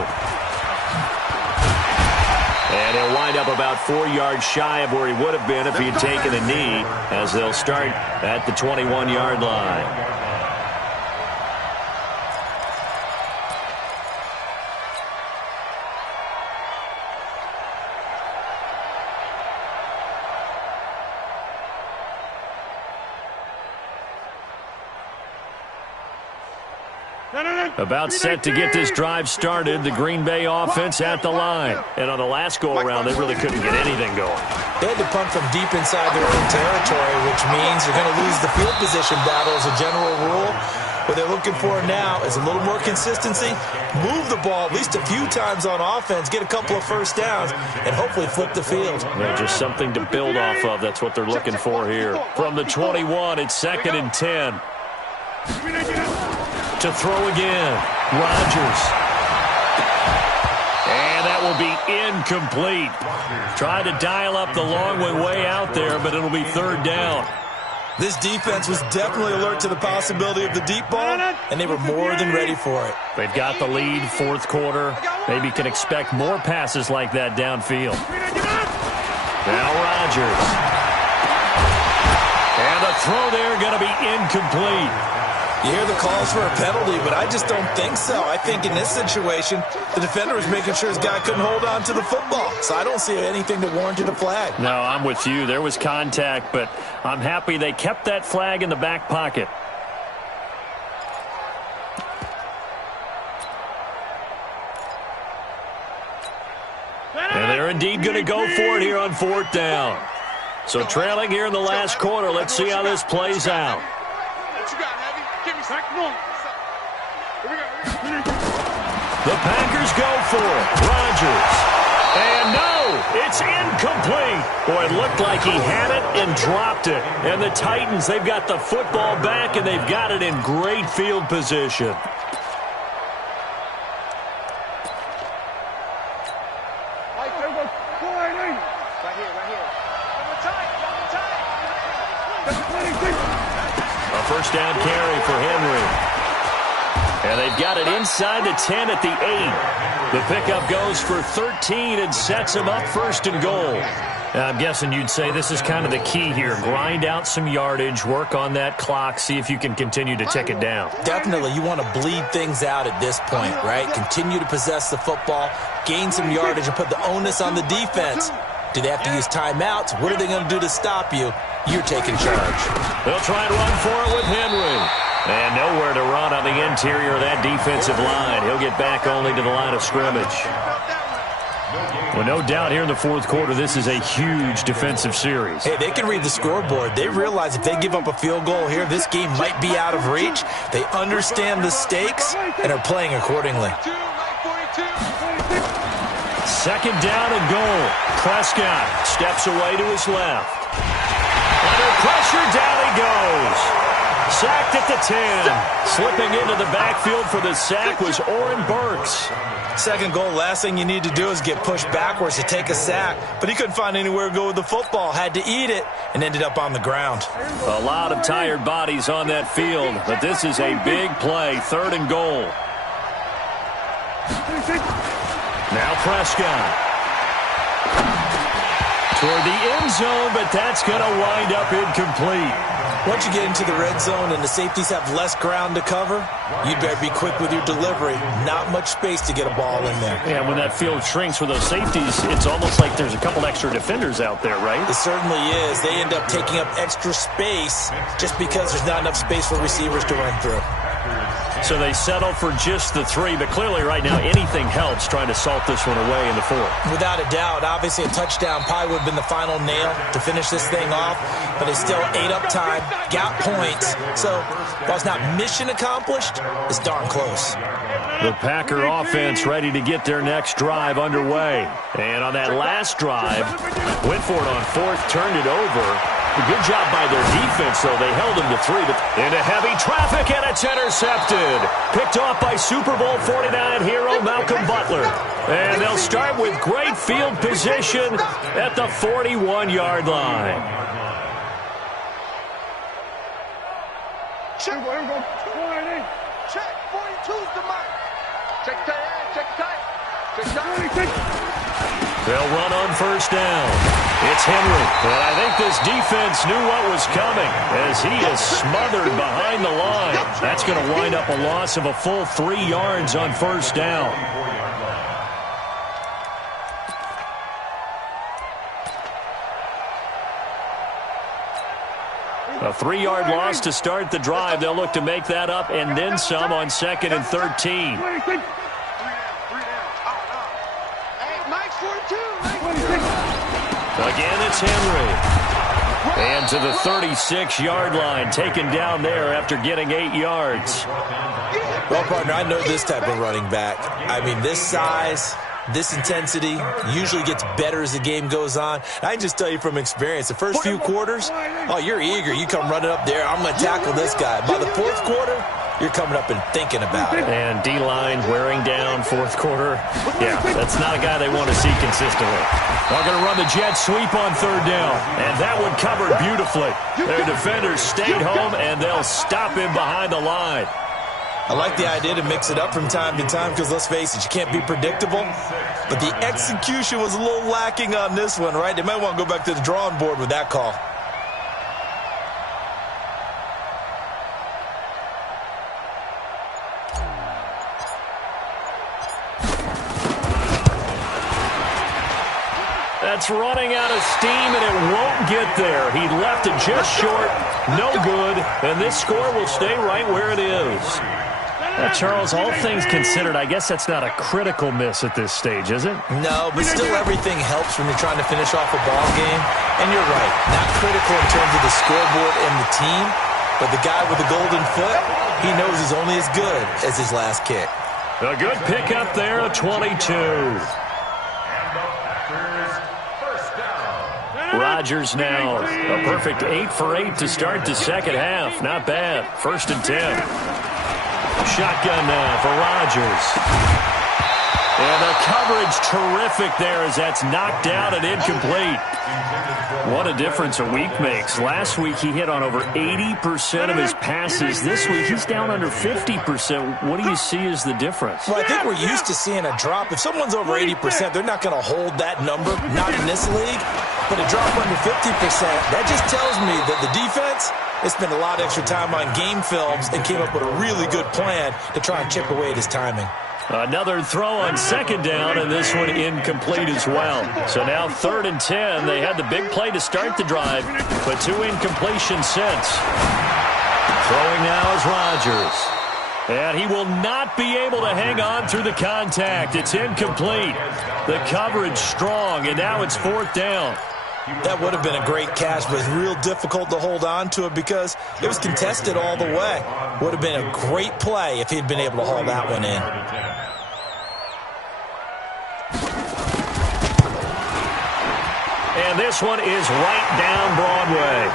And he'll wind up about 4 yards shy of where he would have been if he had taken a knee, as they'll start at the 21-yard line. About set to get this drive started, the Green Bay offense at the line. And on the last go-around, they really couldn't get anything going. They had to punt from deep inside their own territory, which means you're going to lose the field position battle as a general rule. What they're looking for now is a little more consistency, move the ball at least a few times on offense, get a couple of first downs, and hopefully flip the field. Yeah, just something to build off of. That's what they're looking for here. From the 21, it's 2nd and 10. To throw again, Rodgers. And that will be incomplete. Tried to dial up the long one way out there, but it'll be 3rd down. This defense was definitely alert to the possibility of the deep ball, and they were more than ready for it. They've got the lead, 4th quarter. Maybe can expect more passes like that downfield. Now Rodgers. And the throw there going to be incomplete. You hear the calls for a penalty, but I just don't think so. I think in this situation, the defender was making sure his guy couldn't hold on to the football. So I don't see anything that warranted a flag. No, I'm with you. There was contact, but I'm happy they kept that flag in the back pocket. And they're indeed going to go for it here on 4th down. So trailing here in the last quarter, let's see how this plays out. The Packers go for it. Rodgers. And no, it's incomplete. Boy, it looked like he had it and dropped it. And the Titans, they've got the football back, and they've got it in great field position. A first down carry for Henry. And they've got it inside the 10 at the 8. The pickup goes for 13 and sets them up 1st and goal. I'm guessing you'd say this is kind of the key here. Grind out some yardage, work on that clock, see if you can continue to tick it down. Definitely. You want to bleed things out at this point, right? Continue to possess the football, gain some yardage, and put the onus on the defense. Do they have to use timeouts? What are they going to do to stop you? You're taking charge. They'll try and run for it with Henry. And nowhere to run on the interior of that defensive line. He'll get back only to the line of scrimmage. Well, no doubt here in the 4th quarter, this is a huge defensive series. Hey, they can read the scoreboard. They realize if they give up a field goal here, this game might be out of reach. They understand the stakes and are playing accordingly. 2nd down and goal. Prescott steps away to his left. Under pressure, down he goes. Sacked at the 10. Slipping into the backfield for the sack was Oren Burks. 2nd goal, last thing you need to do is get pushed backwards to take a sack. But he couldn't find anywhere to go with the football. Had to eat it and ended up on the ground. A lot of tired bodies on that field, but this is a big play. 3rd and goal. Now Prescott. Toward the end zone, but that's going to wind up incomplete. Once you get into the red zone and the safeties have less ground to cover, you better be quick with your delivery. Not much space to get a ball in there. Yeah, when that field shrinks for those safeties, it's almost like there's a couple extra defenders out there, right? It certainly is. They end up taking up extra space just because there's not enough space for receivers to run through. So they settle for just the 3, but clearly right now anything helps trying to salt this one away in the 4th. Without a doubt, obviously a touchdown probably would have been the final nail to finish this thing off, but it's still ate up time, got points. So while it's not mission accomplished, it's darn close. The Packer offense ready to get their next drive underway. And on that last drive, went for it on 4th, turned it over. A good job by their defense, though. They held him to 3, but into heavy traffic, and it's intercepted. Picked off by Super Bowl 49 hero Malcolm Butler. And they'll start with great field position at the 41-yard line. Check. Check. 42's the mark. Check tight. Check tight. Check tight. They'll run on 1st down. It's Henry. And I think this defense knew what was coming as he is smothered behind the line. That's going to wind up a loss of a full 3 yards on 1st down. A 3-yard loss to start the drive. They'll look to make that up and then some on 2nd and 13. Again, it's Henry. And to the 36-yard line, taken down there after getting 8 yards. Well, partner, I know this type of running back. I mean, this size, this intensity usually gets better as the game goes on. I can just tell you from experience, the first few quarters, oh, you're eager. You come running up there, I'm going to tackle this guy. By the 4th quarter, you're coming up and thinking about it. And D-line wearing down 4th quarter. Yeah, that's not a guy they want to see consistently. They're going to run the jet sweep on 3rd down. And that one covered beautifully. Their defenders stayed home, and they'll stop him behind the line. I like the idea to mix it up from time to time because, let's face it, you can't be predictable. But the execution was a little lacking on this one, right? They might want to go back to the drawing board with that call. That's running out of steam, and it won't get there. He left it just short, no good, and this score will stay right where it is. Charles, all things considered, I guess that's not a critical miss at this stage, is it? No, but still everything helps when you're trying to finish off a ball game. And you're right, not critical in terms of the scoreboard and the team, but the guy with the golden foot, he knows he's only as good as his last kick. A good pickup there, a 22. Rodgers now a perfect 8 for 8 to start the second half. Not bad. 1st and 10. Shotgun now for Rodgers. And the coverage terrific there as that's knocked down and incomplete. What a difference a week makes. Last week he hit on over 80% of his passes. This week he's down under 50%. What do you see as the difference? Well, I think we're used to seeing a drop. If someone's over 80%, they're not going to hold that number, not in this league. But a drop under 50%, that just tells me that the defense has spent a lot of extra time on game films and came up with a really good plan to try and chip away at his timing. Another throw on 2nd down, and this one incomplete as well. So now 3rd and 10. They had the big play to start the drive, but 2 incompletions since. Throwing now is Rodgers. And he will not be able to hang on through the contact. It's incomplete. The coverage strong, and now it's 4th down. That would have been a great catch, but it's real difficult to hold on to it because it was contested all the way. Would have been a great play if he'd been able to haul that one in. And this one is right down Broadway.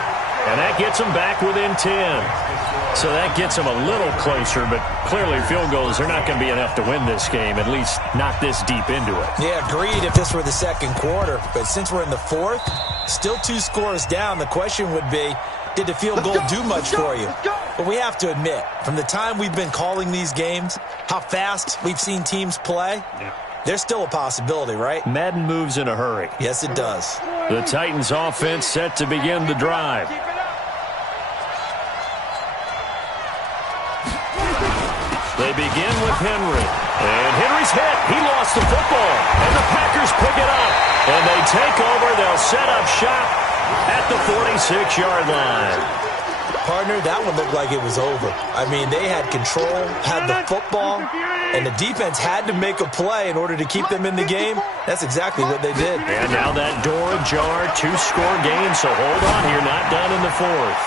And that gets them back within 10. So that gets them a little closer, but clearly field goals are not going to be enough to win this game, at least not this deep into it. Yeah, agreed if this were the 2nd quarter. But since we're in the 4th, still 2 scores down, the question would be, did the field goal do much for you? But we have to admit, from the time we've been calling these games, how fast we've seen teams play, there's still a possibility, right? Madden moves in a hurry. Yes, it does. The Titans offense set to begin the drive. They begin with Henry. And Henry's hit. He lost the football. And the Packers pick it up. And they take over. They'll set up shop at the 46-yard line. Partner, that one looked like it was over. I mean, they had control, had the football, and the defense had to make a play in order to keep them in the game. That's exactly what they did. And now that door ajar, 2-score game, so hold on here, not done in the fourth.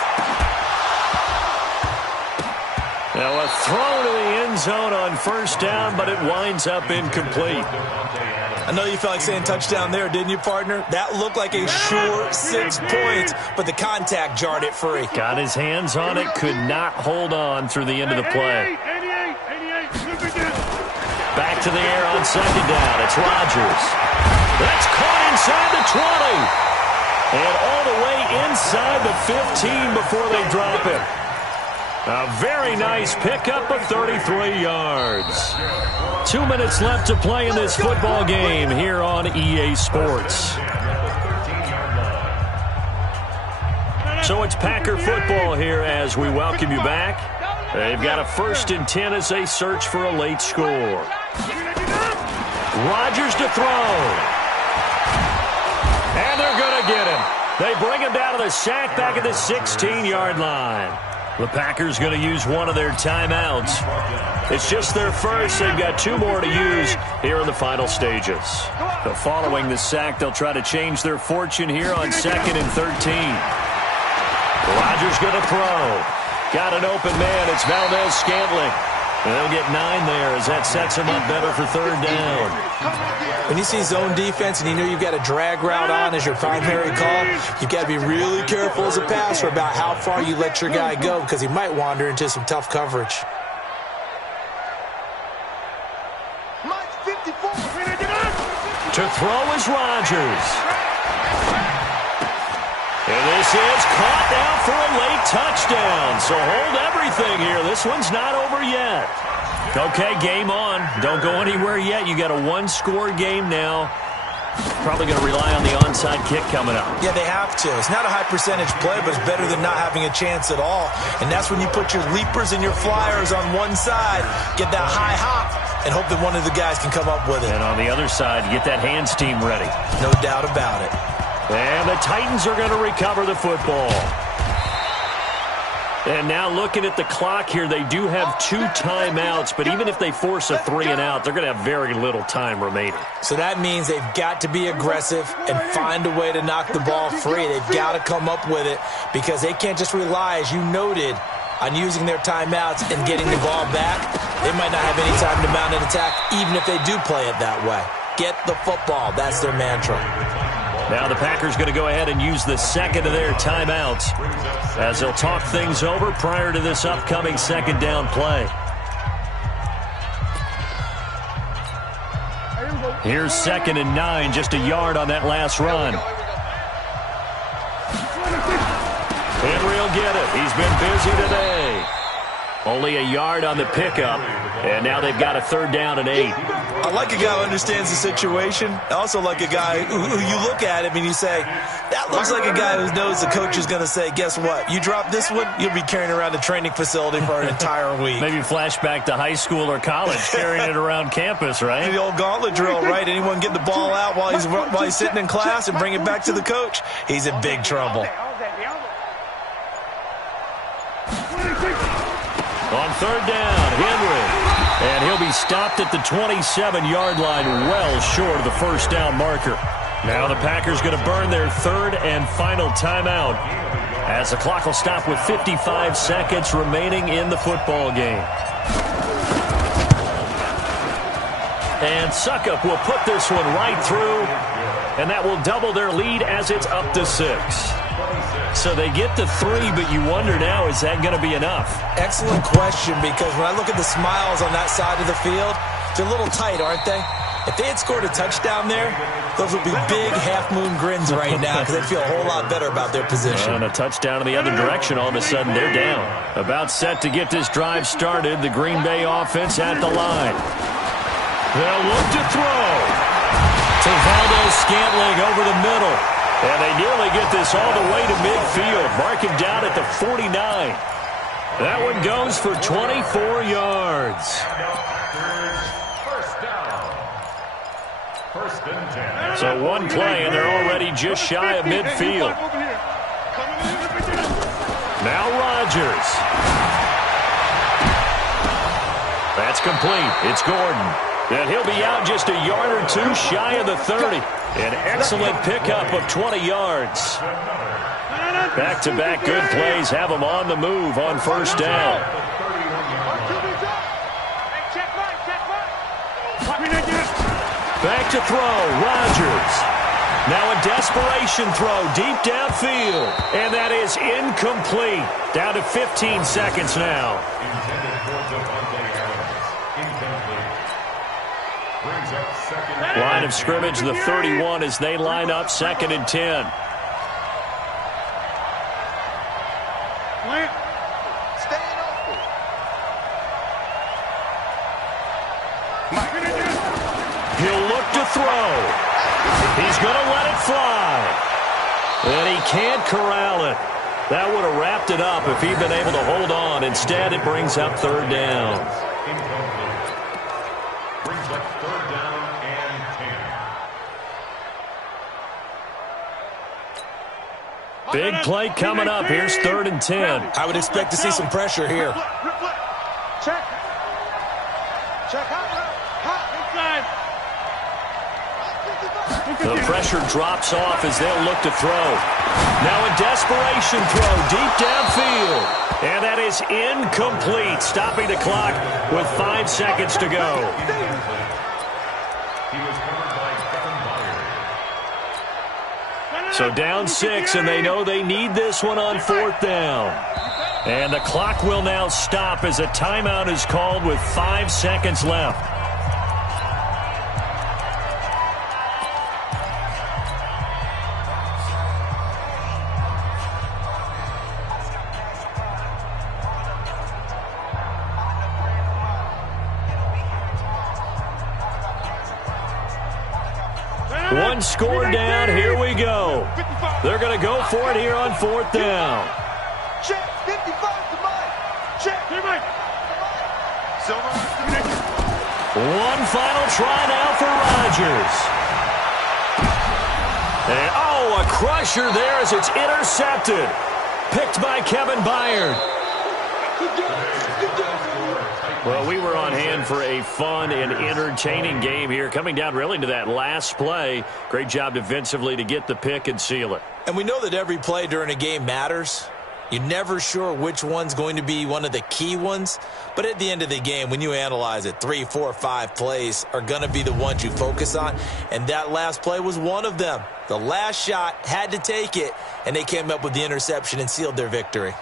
Now a throw to the end zone on first down, but it winds up incomplete. I know you felt like saying touchdown there, didn't you, partner? That looked like a sure 6 points, but the contact jarred it free. Got his hands on it, could not hold on through the end of the play. Back to the air on second down. It's Rodgers. That's caught inside the 20. And all the way inside the 15 before they drop it. A very nice pickup of 33 yards. 2 minutes left to play in this football game here on EA Sports. So it's Packer football here as we welcome you back. They've got a 1st and 10 as they search for a late score. Rodgers to throw. And they're going to get him. They bring him down to the sack back at the 16-yard line. The Packers going to use one of their timeouts. It's just their first. They've got 2 more to use here in the final stages. So following the sack, they'll try to change their fortune here on 2nd and 13. Rodgers going to throw. Got an open man. It's Valdez-Scantling. They'll get 9 there as that sets him up better for 3rd down. When you see zone defense and you know you've got a drag route on as your primary call, you've got to be really careful as a passer about how far you let your guy go because he might wander into some tough coverage. To throw is Rodgers. And this is caught down for a late touchdown. So hold everything here. This one's not over yet. Okay, game on. Don't go anywhere yet. You got a 1-score game now. Probably going to rely on the onside kick coming up. Yeah, they have to. It's not a high percentage play, but it's better than not having a chance at all. And that's when you put your leapers and your flyers on one side, get that high hop, and hope that one of the guys can come up with it. And on the other side, get that hands team ready. No doubt about it. And the Titans are going to recover the football. And now looking at the clock here, they do have 2 timeouts, but even if they force a 3 and out, they're going to have very little time remaining. So that means they've got to be aggressive and find a way to knock the ball free. They've got to come up with it because they can't just rely, as you noted, on using their timeouts and getting the ball back. They might not have any time to mount an attack, even if they do play it that way. Get the football. That's their mantra. Now the Packers going to go ahead and use the 2nd of their timeouts as they'll talk things over prior to this upcoming 2nd down play. Here's 2nd and 9, just a yard on that last run. Henry will get it. He's been busy today. Only a yard on the pickup, and now they've got a 3rd down and 8. I like a guy who understands the situation. I also like a guy who you look at him and you say, that looks like a guy who knows the coach is going to say, guess what? You drop this one, you'll be carrying around the training facility for an entire week. Maybe flashback to high school or college, carrying it around campus, right? The old gauntlet drill, right? Anyone get the ball out while he's sitting in class and bring it back to the coach? He's in big trouble. On 3rd down, Henry. And he'll be stopped at the 27-yard line, well short of the 1st down marker. Now the Packers going to burn their 3rd and final timeout as the clock will stop with 55 seconds remaining in the football game. And Suckup will put this one right through, and that will double their lead as it's up to 6. So they get to 3, but you wonder now, is that going to be enough? Excellent question, because when I look at the smiles on that side of the field, they're a little tight, aren't they? If they had scored a touchdown there, those would be big half-moon grins right now because they'd feel a whole lot better about their position. And a touchdown in the other direction, all of a sudden they're down. About set to get this drive started, the Green Bay offense at the line. They'll look to throw to Valdez-Scantling over the middle. And they nearly get this all the way to midfield. Mark him down at the 49. That one goes for 24 yards. So one play, and they're already just shy of midfield. Now Rodgers. That's complete. It's Gordon. And he'll be out just a yard or two shy of the 30. An excellent pickup of 20 yards. Back-to-back good plays have him on the move on first down. Back to throw, Rodgers. Now a desperation throw deep downfield. And that is incomplete. Down to 15 seconds now. Line of scrimmage, the 31 as they line up 2nd and 10. He'll look to throw. He's going to let it fly. And he can't corral it. That would have wrapped it up if he'd been able to hold on. Instead, it brings up 3rd down. Brings up 3rd down and 10. Big play coming up. Here's 3rd and 10. I would expect to see some pressure here. Check. Check out. Inside. The pressure drops off as they'll look to throw. Now a desperation throw deep downfield. And that is incomplete, stopping the clock with 5 seconds to go. He was covered by Kevin Byard. So down 6, and they know they need this one on 4th down. And the clock will now stop as a timeout is called with 5 seconds left. One score down. Here we go. They're going to go for it here on 4th down. Check. 55 to Mike. Check. One final try now for Rodgers. And, oh, a crusher there as it's intercepted. Picked by Kevin Byard. Well, we were on hand for a fun and entertaining game here. Coming down really to that last play. Great job defensively to get the pick and seal it. And we know that every play during a game matters. You're never sure which one's going to be one of the key ones. But at the end of the game, when you analyze it, 3, 4, 5 plays are going to be the ones you focus on. And that last play was one of them. The last shot had to take it, and they came up with the interception and sealed their victory.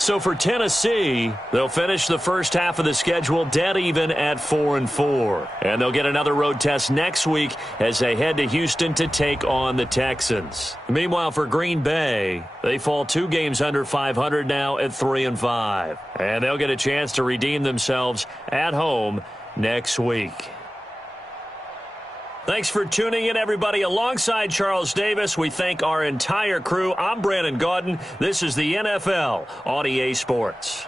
So for Tennessee, they'll finish the first half of the schedule dead even at 4-4. And they'll get another road test next week as they head to Houston to take on the Texans. Meanwhile, for Green Bay, they fall 2 games under 500 now at 3-5. And they'll get a chance to redeem themselves at home next week. Thanks for tuning in, everybody. Alongside Charles Davis, we thank our entire crew. I'm Brandon Gaudin. This is the NFL on EA Sports.